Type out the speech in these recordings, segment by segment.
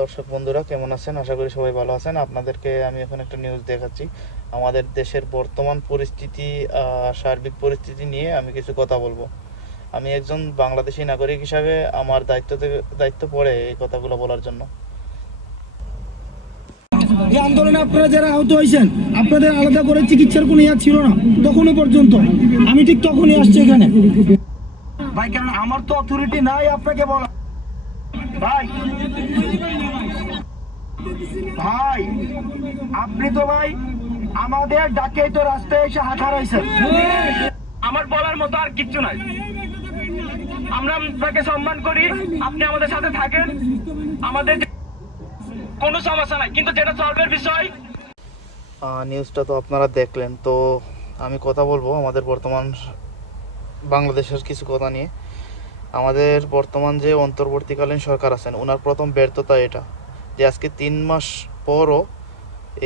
দর্শক বন্ধুরা কেমন আছেন? আশা করি সবাই ভালো আছেন। আপনাদেরকে আমি এখন একটা নিউজ দেখাচ্ছি। আমাদের দেশের বর্তমান পরিস্থিতি, সার্বিক পরিস্থিতি নিয়ে আমি কিছু কথা বলবো। আমি একজন বাংলাদেশী নাগরিক হিসাবে আমার দায়িত্ব পড়ে এই কথাগুলো বলার জন্য। এই আন্দোলনে আপনারা যারা আহত হয়েছেন, আপনাদের আলাদা করে চিকিৎসার কোনো ইয়া ছিল না তখনও পর্যন্ত। আমি ঠিক তখনই আসছি এখানে ভাই, কারণ আমার তো অথরিটি নাই আপনাকে বলা। ভাই ভাই আপনি তো ভাই আমাদের ডাকেই তো রাস্তায় এসে হাত হারাইছেন। আমার বলার মতো আর কিচ্ছু নাই। আমরা আপনাকে সম্মান করি, আপনি আমাদের সাথে থাকেন, আমাদের কোনো সমস্যা নাই, কিন্তু যেটা সলভের বিষয়। নিউজটা তো আপনারা দেখলেন। তো আমি কথা বলবো আমাদের বর্তমান বাংলাদেশের কিছু কথা নিয়ে। আমাদের বর্তমান যে অন্তর্বর্তীকালীন সরকার আছেন, ওনার প্রথম ব্যর্থতা এটা যে আজকে 3 মাস পরও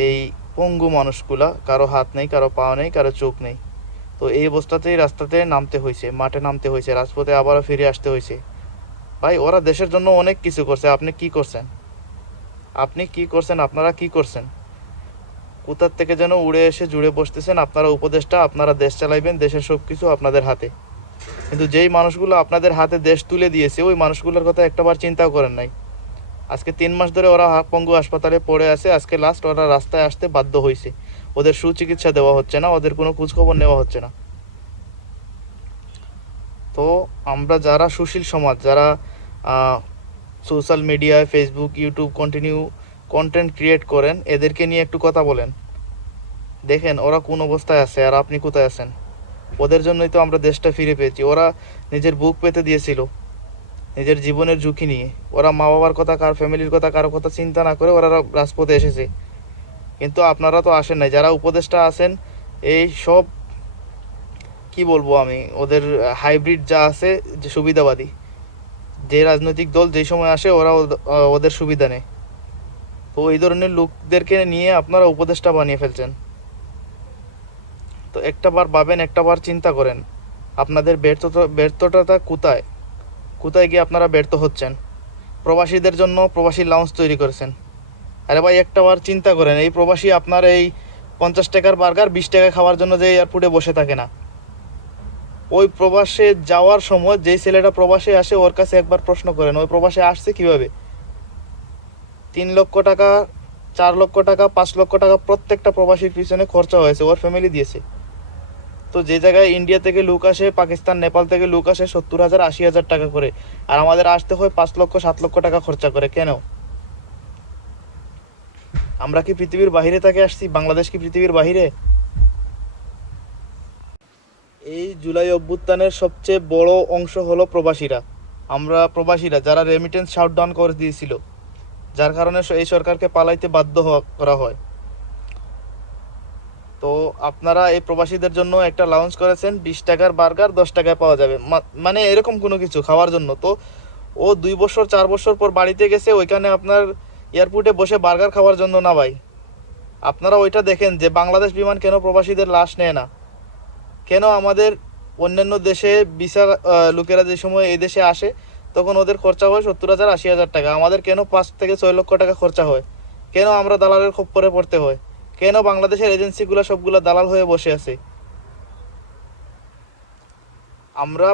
এই পঙ্গু মানুষগুলা, কারো হাত নেই, কারো পা নেই, কারো চোখ নেই, তো এই অবস্থাতেই রাস্তাতে নামতে হয়েছে, মাঠে নামতে হয়েছে, রাজপথে আবারও ফিরে আসতে হয়েছে। ভাই, ওরা দেশের জন্য অনেক কিছু করছে। আপনি কি করছেন? আপনারা কি করছেন? কোথার থেকে যেন উড়ে এসে জুড়ে বসতেছেন। আপনারা উপদেষ্টা, আপনারা দেশ চালাইবেন, দেশের সব কিছু আপনাদের হাতে। কিন্তু যেই মানুষগুলো আপনাদের হাতে দেশ তুলে দিয়েছে, ওই মানুষগুলোর কথা একটাবার চিন্তাও করেন নাই। আজকে 3 মাস ধরে ওরা পঙ্গু হাসপাতালে পড়ে আছে। আজকে লাস্ট ওরা রাস্তায় আসতে বাধ্য হয়েছে। ওদের সুচিকিৎসা দেওয়া হচ্ছে না, ওদের কোনো খোঁজখবর নেওয়া হচ্ছে না। তো আমরা যারা সুশীল সমাজ, যারা সোশ্যাল মিডিয়ায়, ফেসবুক, ইউটিউব কন্টেন্ট ক্রিয়েট করেন, এদেরকে নিয়ে একটু কথা বলেন। দেখেন ওরা কোন অবস্থায় আছে আর আপনি কোথায় আছেন। ওদের জন্যই তো আমরা দেশটা ফিরে পেয়েছি। ওরা নিজের বুক পেতে দিয়েছিল নিজের জীবনের ঝুঁকি নিয়ে। ওরা মা বাবার কথা, কার ফ্যামিলির কথা, কারো কথা চিন্তা না করে ওরা রাজপথে এসেছে। কিন্তু আপনারা তো আসেন নাই। যারা উপদেষ্টা আছেন, এই সব কি বলবো আমি, ওদের হাইব্রিড যা আছে, যে সুবিধাবাদী যে রাজনৈতিক দল যেই সময় আসে ওরা ওদের সুবিধা নেয়। তো এই ধরনের লোকদেরকে নিয়ে আপনারা উপদেষ্টা বানিয়ে ফেলছেন। তো একটাবার ভাবেন, একটাবার চিন্তা করেন, আপনাদের ব্যর্থতা কোথায় গিয়ে আপনারা ব্যর্থ হচ্ছেন। প্রবাসীদের জন্য প্রবাসী লাউঞ্জ তৈরি করেছেন। আরে ভাই, একটাবার চিন্তা করেন, এই প্রবাসী আপনার এই 50 টাকার বার্গার 20 টাকা খাওয়ার জন্য যে এয়ারপোর্টে বসে থাকে না, ওই প্রবাসে যাওয়ার সময় যেই ছেলেটা প্রবাসে আসে, ওর কাছে একবার প্রশ্ন করেন ওই প্রবাসে আসছে কিভাবে। 3 লক্ষ টাকা, 4 লক্ষ টাকা, 5 লক্ষ টাকা প্রত্যেকটা প্রবাসীর পিছনে খরচা হয়েছে, ওর ফ্যামিলি দিয়েছে। তো যে জায়গায় ইন্ডিয়া থেকে লোক আসে, পাকিস্তান, নেপাল থেকে লোক আসে 70,000, 80,000 টাকা করে, আর আমাদের আসতে হয় 5 লক্ষ, 7 লক্ষ টাকা খরচা করে। কেন? আমরা কি পৃথিবীর বাহিরে থেকে আসছি? বাংলাদেশ কি পৃথিবীর বাহিরে? এই জুলাই অভ্যুত্থানের সবচেয়ে বড় অংশ হলো প্রবাসীরা। আমরা প্রবাসীরা যারা রেমিটেন্স শাটডাউন করে দিয়েছিল, যার কারণে এই সরকারকে পালাইতে বাধ্য করা হয়। তো আপনারা এই প্রবাসীদের জন্য একটা লাউঞ্জ করেছেন, 20 টাকার বার্গার 10 টাকায় পাওয়া যাবে, মানে এরকম কোনো কিছু খাওয়ার জন্য। তো ও 2 বছর 4 বছর পর বাড়িতে গেছে, ওইখানে আপনার এয়ারপোর্টে বসে বার্গার খাওয়ার জন্য না ভাই। আপনারা ওইটা দেখেন যে বাংলাদেশ বিমান কেন প্রবাসীদের লাশ নেয় না, কেন আমাদের অন্যান্য দেশে ভিসা লোকেরা যে সময় এই দেশে আসে তখন ওদের খরচা হয় 70,000, 80,000 টাকা, আমাদের কেন 5 থেকে 6 লক্ষ টাকা খরচা হয়? কেন আমরা দালালের খপ্পরে পড়তে হয়? কেন বাংলাদেশের এজেন্সিগুলো সবগুলো দালাল হয়ে বসে আছে? আমরা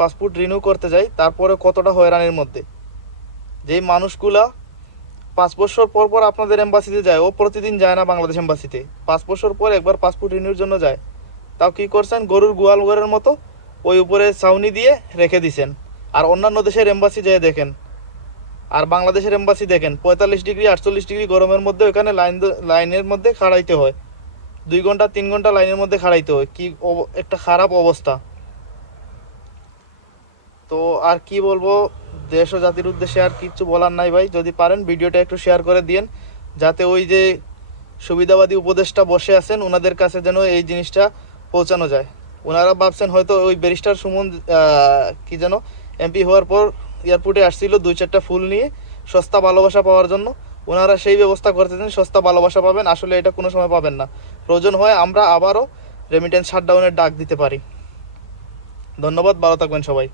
পাসপোর্ট রিনিউ করতে যাই, তারপরে কতটা হয়রানির মধ্যে। যেই মানুষগুলা 5 বছর পর পর আপনাদের এম্বাসিতে যায়, ও প্রতিদিন যায় না বাংলাদেশ এম্বাসিতে, 5 বছর পর একবার পাসপোর্ট রিনিউর জন্য যায়। তাও কি করছেন? গরুর গোয়াল ঘরের মতো ওই উপরে ছাউনি দিয়ে রেখে দিছেন। আর অন্যান্য দেশের এম্বাসি যেয়ে দেখেন, আর বাংলাদেশের এম্বাসি দেখেন, 45 ডিগ্রি 48 ডিগ্রি গরমের মধ্যে ওখানে লাইনের মধ্যে খাড়াইতে হয়, 2 ঘন্টা 3 ঘন্টা লাইনের মধ্যে খাড়াইতে হয়। কি একটা খারাপ অবস্থা। তো আর কি বলবো, দেশ ও জাতির উদ্দেশ্যে আর কিচ্ছু বলার নাই ভাই। যদি পারেন ভিডিওটা একটু শেয়ার করে দিয়েন, যাতে ওই যে সুবিধাবাদী উপদেষ্টা বসে আছেন ওনাদের কাছে যেন এই জিনিসটা পৌঁছানো যায়। ওনারা ভাবছেন হয়তো ওই ব্যারিস্টার সুমন কি যেন এমপি হওয়ার পর এয়ারপোর্টে আসছিল 2-4টা ফুল নিয়ে সস্তা ভালোবাসা পাওয়ার জন্য। ওনারা সেই ব্যবস্থা করতেছেন সস্তা ভালোবাসা পাবেন। আসলে এটা কোনো সময় পাবেন না। প্রয়োজন হয় আমরা আবারও রেমিটেন্স শাটডাউনের ডাক দিতে পারি। ধন্যবাদ, ভালো থাকবেন সবাই।